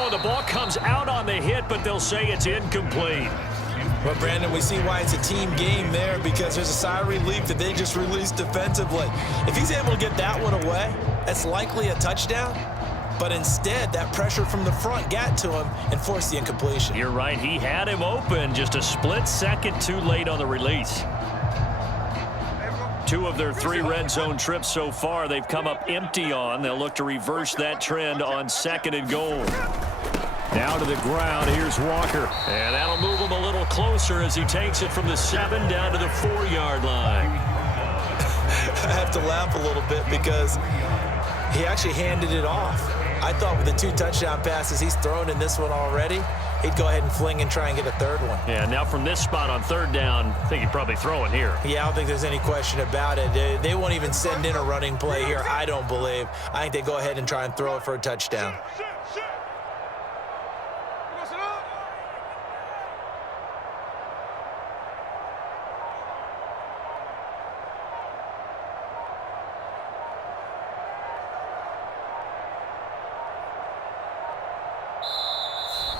Oh, the ball comes out on the hit, but they'll say it's incomplete. Well, Brandon, we see why it's a team game there, because there's a sigh of relief that they just released defensively. If he's able to get that one away, that's likely a touchdown. But instead, that pressure from the front got to him and forced the incompletion. You're right. He had him open, just a split second too late on the release. 2 of their 3 red zone trips so far, they've come up empty on. They'll look to reverse that trend on 2nd and goal. Down to the ground, here's Walker. And that'll move him a little closer as he takes it from the 7 down to the 4-yard line. I have to laugh a little bit because he actually handed it off. I thought with the 2 touchdown passes he's thrown in this one already, he'd go ahead and fling and try and get a 3rd one. Yeah, now from this spot on 3rd down, I think he'd probably throw it here. Yeah, I don't think there's any question about it. They won't even send in a running play here, I don't believe. I think they go ahead and try and throw it for a touchdown.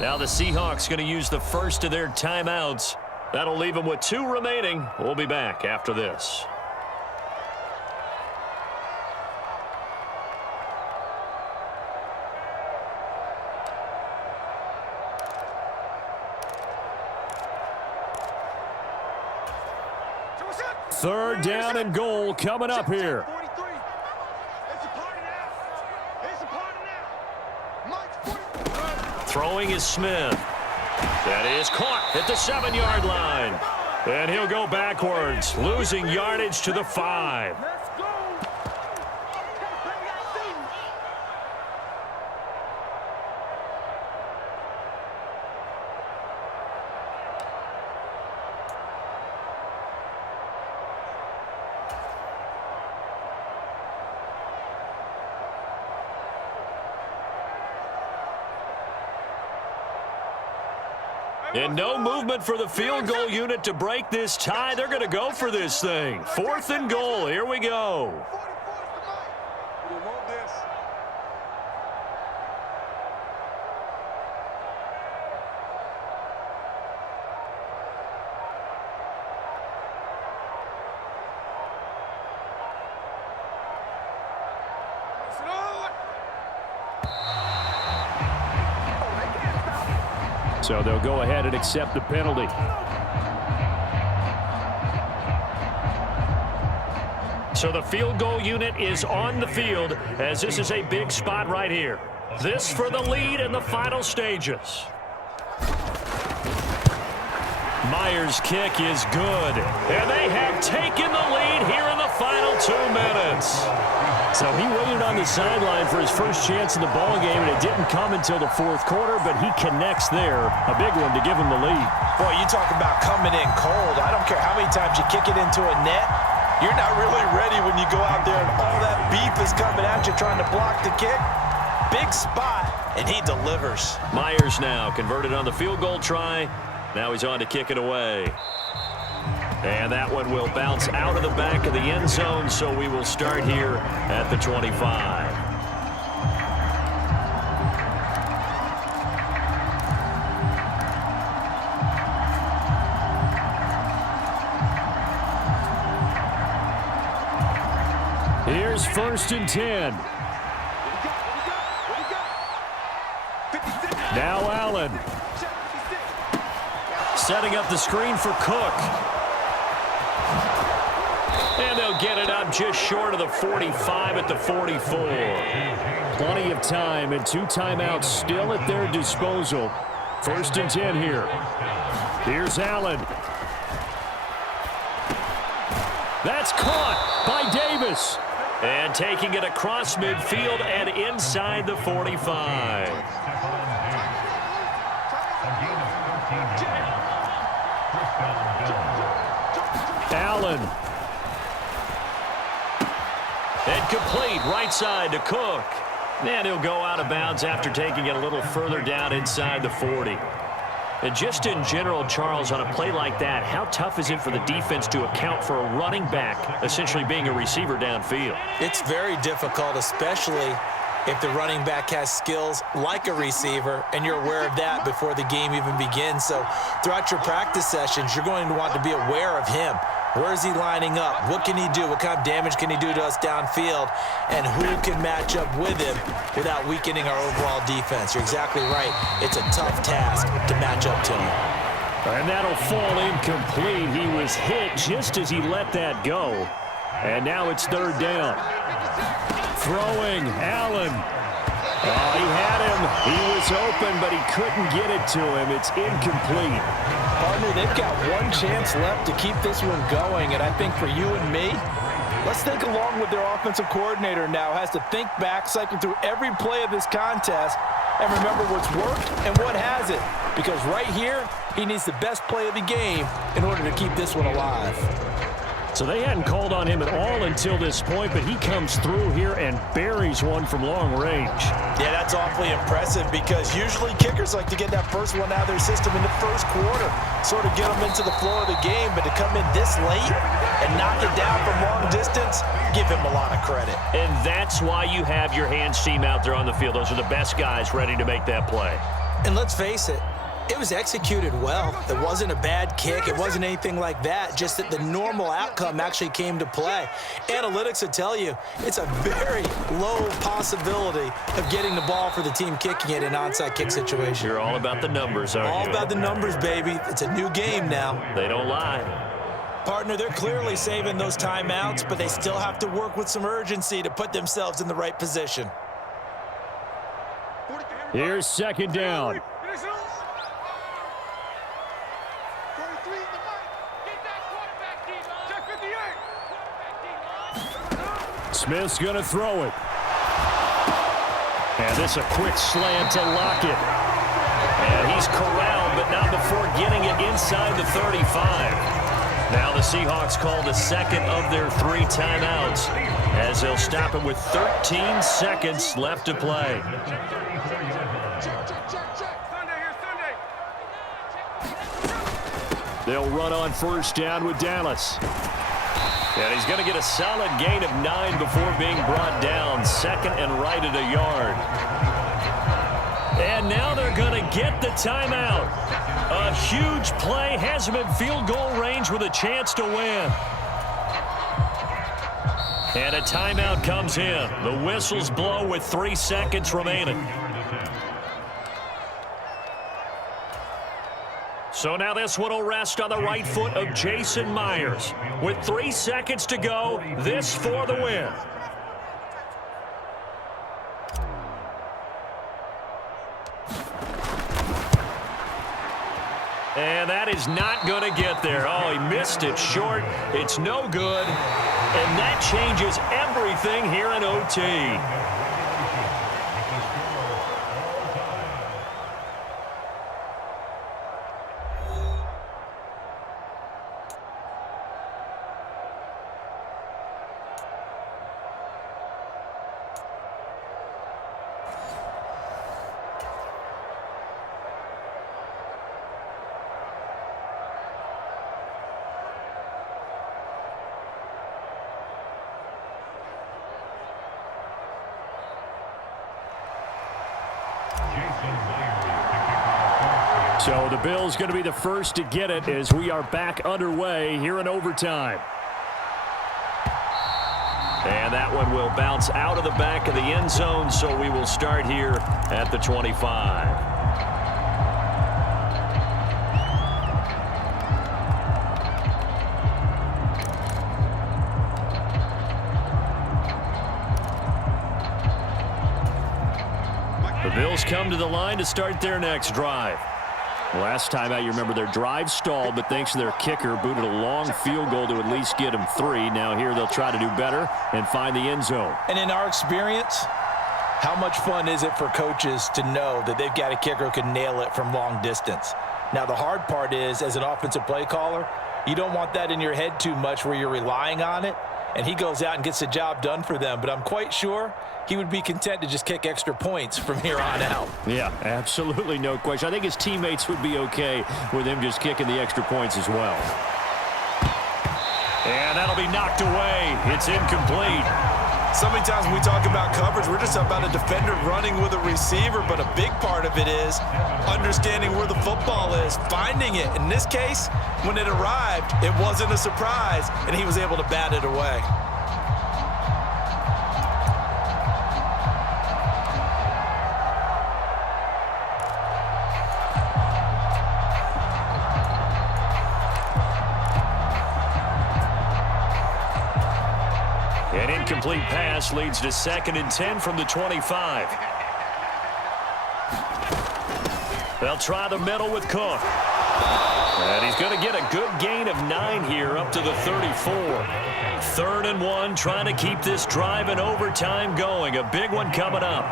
Now the Seahawks going to use the first of their timeouts. That'll leave them with 2 remaining. We'll be back after this. Third down and goal coming up here. Throwing is Smith. That is caught at the 7-yard line. And he'll go backwards, losing yardage to the 5. And no movement for the field goal unit to break this tie. They're going to go for this thing. 4th and goal. Here we go. So they'll go ahead and accept the penalty. So the field goal unit is on the field as this is a big spot right here. This for the lead in the final stages. Myers' kick is good. And they have taken the lead here in the final 2 minutes. So he waited on the sideline for his first chance in the ballgame, and it didn't come until the 4th quarter, but he connects there. A big one to give him the lead. Boy, you talk about coming in cold. I don't care how many times you kick it into a net. You're not really ready when you go out there and all that beef is coming at you trying to block the kick. Big spot, and he delivers. Myers now converted on the field goal try. Now he's on to kick it away. And that one will bounce out of the back of the end zone, so we will start here at the 25. Here's 1st and 10. Now Allen. Setting up the screen for Cook. And they'll get it up just short of the 45 at the 44. Plenty of time and 2 timeouts still at their disposal. 1st and 10 here. Here's Allen. That's caught by Davis. And taking it across midfield and inside the 45. Allen. And complete right side to Cook. And he'll go out of bounds after taking it a little further down inside the 40. And just in general, Charles, on a play like that, how tough is it for the defense to account for a running back essentially being a receiver downfield? It's very difficult, especially if the running back has skills like a receiver, and you're aware of that before the game even begins. So throughout your practice sessions, you're going to want to be aware of him. Where is he lining up? What can he do? What kind of damage can he do to us downfield? And who can match up with him without weakening our overall defense? You're exactly right. It's a tough task to match up to him. And that'll fall incomplete. He was hit just as he let that go. And now it's third down. Throwing, Allen. Oh, he had him. He was open, but he couldn't get it to him. It's incomplete. Partner, they've got one chance left to keep this one going, and I think for you and me, let's think along with their offensive coordinator now. Has to think back, cycle through every play of this contest, and remember what's worked and what hasn't. Because right here, he needs the best play of the game in order to keep this one alive. So they hadn't called on him at all until this point, but he comes through here and buries one from long range. Yeah, that's awfully impressive because usually kickers like to get that first one out of their system in the first quarter, sort of get them into the flow of the game, but to come in this late and knock it down from long distance, give him a lot of credit. And that's why you have your hands team out there on the field. Those are the best guys ready to make that play. And let's face it, it was executed well. It wasn't a bad kick. It wasn't anything like that, just that the normal outcome actually came to play. Analytics will tell you it's a very low possibility of getting the ball for the team kicking it in an onside kick situation. You're all about the numbers, aren't you? All about the numbers, baby. It's a new game now. They don't lie. Partner, they're clearly saving those timeouts, but they still have to work with some urgency to put themselves in the right position. Here's second down. Smith's going to throw it. And this a quick slant to Lockett. And he's corralled, but not before getting it inside the 35. Now the Seahawks call the second of their 3 timeouts as they'll stop it with 13 seconds left to play. They'll run on first down with Dallas. And he's going to get a solid gain of 9 before being brought down. Second and right at a yard. And now they're going to get the timeout. A huge play has him in field goal range with a chance to win. And a timeout comes in. The whistles blow with 3 seconds remaining. So now this one will rest on the right foot of Jason Myers. With 3 seconds to go, this for the win. And that is not going to get there. Oh, he missed it short. It's no good. And that changes everything here in OT. So the Bills going to be the first to get it as we are back underway here in overtime. And that one will bounce out of the back of the end zone, so we will start here at the 25. The Bills come to the line to start their next drive. Last time out, you remember their drive stalled, but thanks to their kicker, booted a long field goal to at least get them 3. Now here they'll try to do better and find the end zone. And in our experience, how much fun is it for coaches to know that they've got a kicker who can nail it from long distance? Now the hard part is, as an offensive play caller, you don't want that in your head too much where you're relying on it, and he goes out and gets the job done for them. But I'm quite sure he would be content to just kick extra points from here on out. Yeah, absolutely no question. I think his teammates would be okay with him just kicking the extra points as well. And that'll be knocked away. It's incomplete. So many times when we talk about coverage, we're just about a defender running with a receiver, but a big part of it is understanding where the football is, finding it. In this case, when it arrived, it wasn't a surprise, and he was able to bat it away. An incomplete pass leads to 2nd and 10 from the 25. They'll try the middle with Cook. And he's going to get a good gain of 9 here up to the 34. 3rd and 1, trying to keep this drive in overtime going. A big one coming up.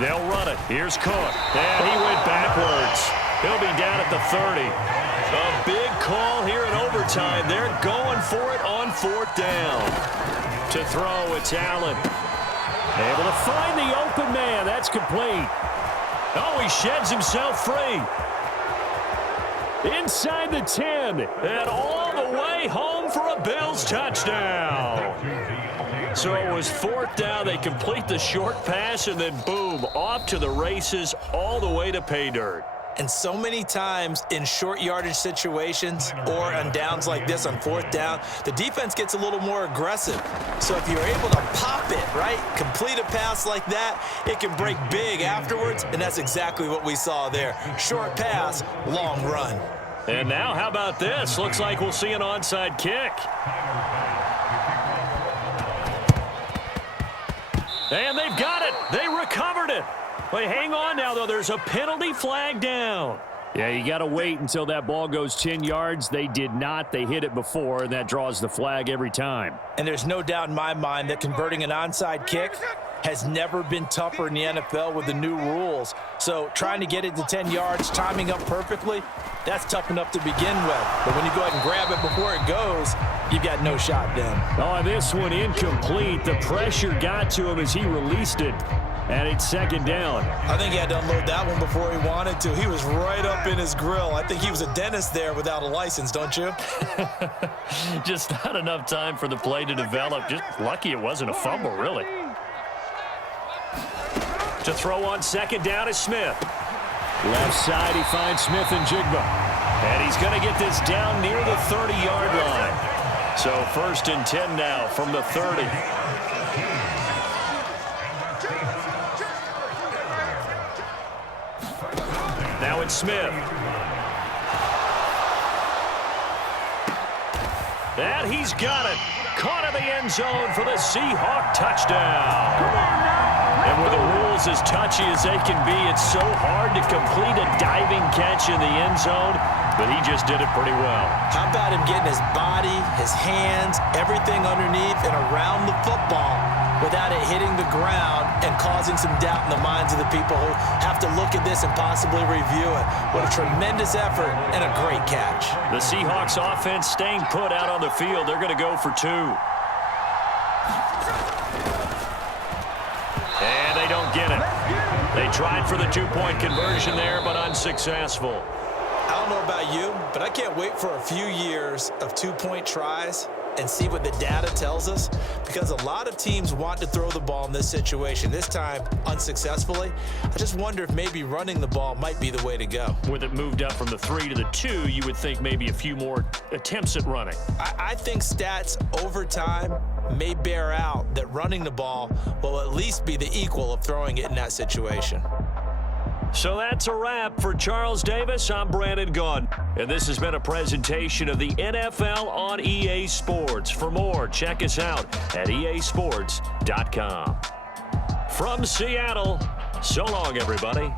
They'll run it. Here's Cook. And he went backwards. He'll be down at the 30. A big call here in overtime. They're going for it on 4th down. To throw, it's Allen. Able to find the open man. That's complete. Oh, he sheds himself free. Inside the 10. And all the way home for a Bills touchdown. So it was 4th down. They complete the short pass, and then boom, off to the races all the way to pay dirt. And so many times in short yardage situations or on downs like this on 4th down, the defense gets a little more aggressive. So if you're able to pop it, right, complete a pass like that, it can break big afterwards, and that's exactly what we saw there. Short pass, long run. And now how about this? Looks like we'll see an onside kick. And they've got it. They recovered it. Wait, hang on now, though. There's a penalty flag down. Yeah, you got to wait until that ball goes 10 yards. They did not. They hit it before, and that draws the flag every time. And there's no doubt in my mind that converting an onside kick has never been tougher in the NFL with the new rules. So trying to get it to 10 yards, timing up perfectly, that's tough enough to begin with. But when you go ahead and grab it before it goes, you've got no shot then. Oh, this one incomplete. The pressure got to him as he released it. And it's 2nd down. I think he had to unload that one before he wanted to. He was right up in his grill. I think he was a dentist there without a license, don't you? Just not enough time for the play to develop. Just lucky it wasn't a fumble, really. To throw on 2nd down is Smith. Left side, he finds Smith and Jigba. And he's going to get this down near the 30-yard line. So 1st and 10 now from the 30. Now it's Smith. And he's got it. Caught in the end zone for the Seahawk touchdown. And with the rules as touchy as they can be, it's so hard to complete a diving catch in the end zone, but he just did it pretty well. How about him getting his body, his hands, everything underneath and around the football without it hitting the ground and causing some doubt in the minds of the people who have to look at this and possibly review it. What a tremendous effort and a great catch. The Seahawks offense staying put out on the field. They're going to go for 2. And they don't get it. They tried for the 2-point conversion there, but unsuccessful. I don't know about you, but I can't wait for a few years of 2-point tries and see what the data tells us, because a lot of teams want to throw the ball in this situation, this time unsuccessfully. I just wonder if maybe running the ball might be the way to go. With it moved up from the 3 to the 2, you would think maybe a few more attempts at running. I think stats over time may bear out that running the ball will at least be the equal of throwing it in that situation. So that's a wrap for Charles Davis. I'm Brandon Gaudin, and this has been a presentation of the NFL on EA Sports. For more, check us out at easports.com. From Seattle, so long, everybody.